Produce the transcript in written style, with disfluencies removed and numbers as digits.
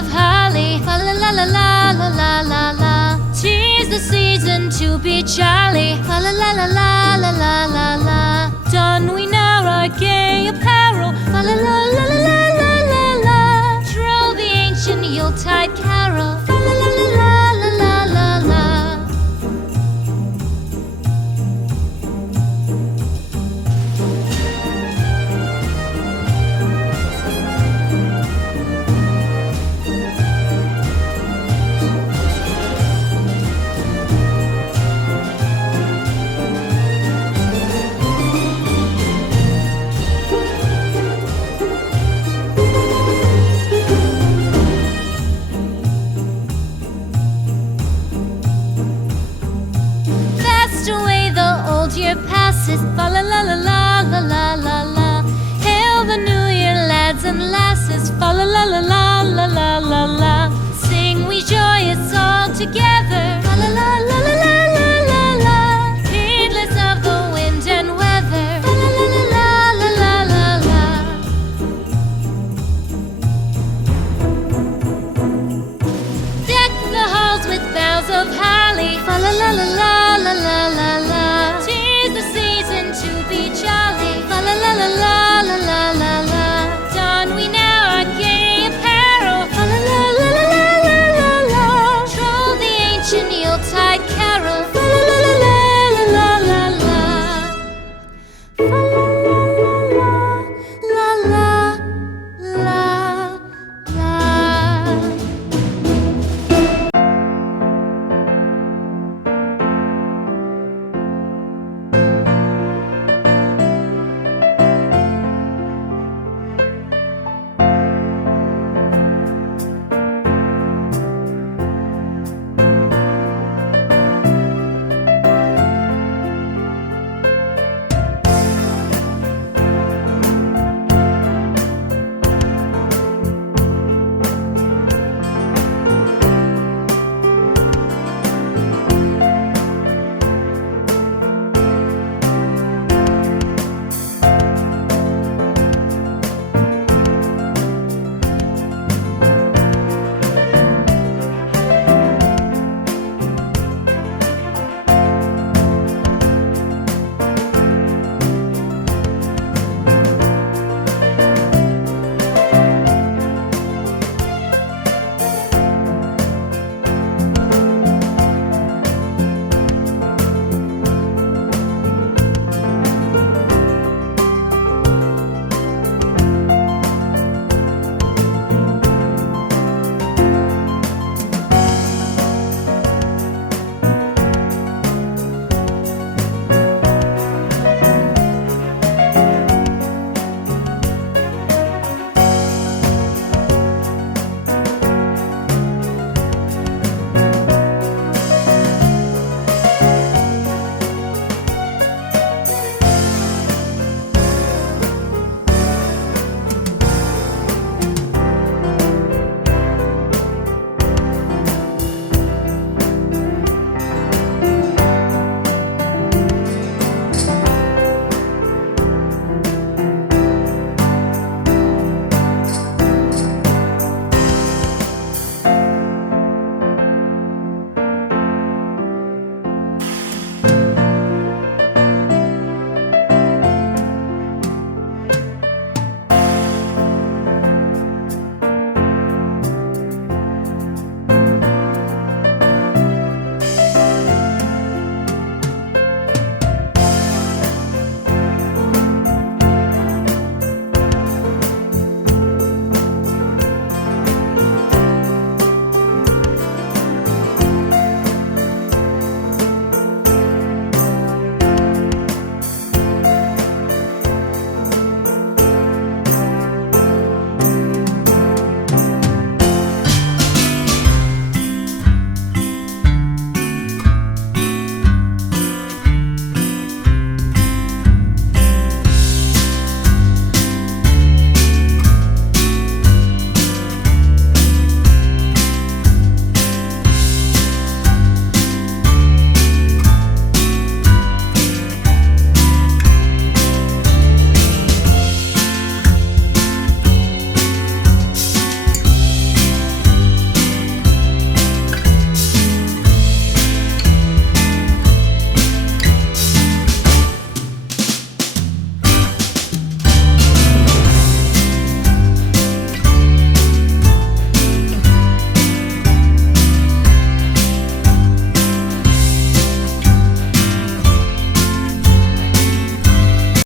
of holly, fa la la la la la la la la. 'Tis the season to be jolly, fa la la la la la la la la. Don we now our gay apparel, fa la la la la la la la la. Troll the ancient Yuletide carol, fa la la la la la la la la. Away the old year passes, fa la la la la la la la la. Hail the new year, lads and lasses, fa la la la la la la la la. Sing we joyous all together.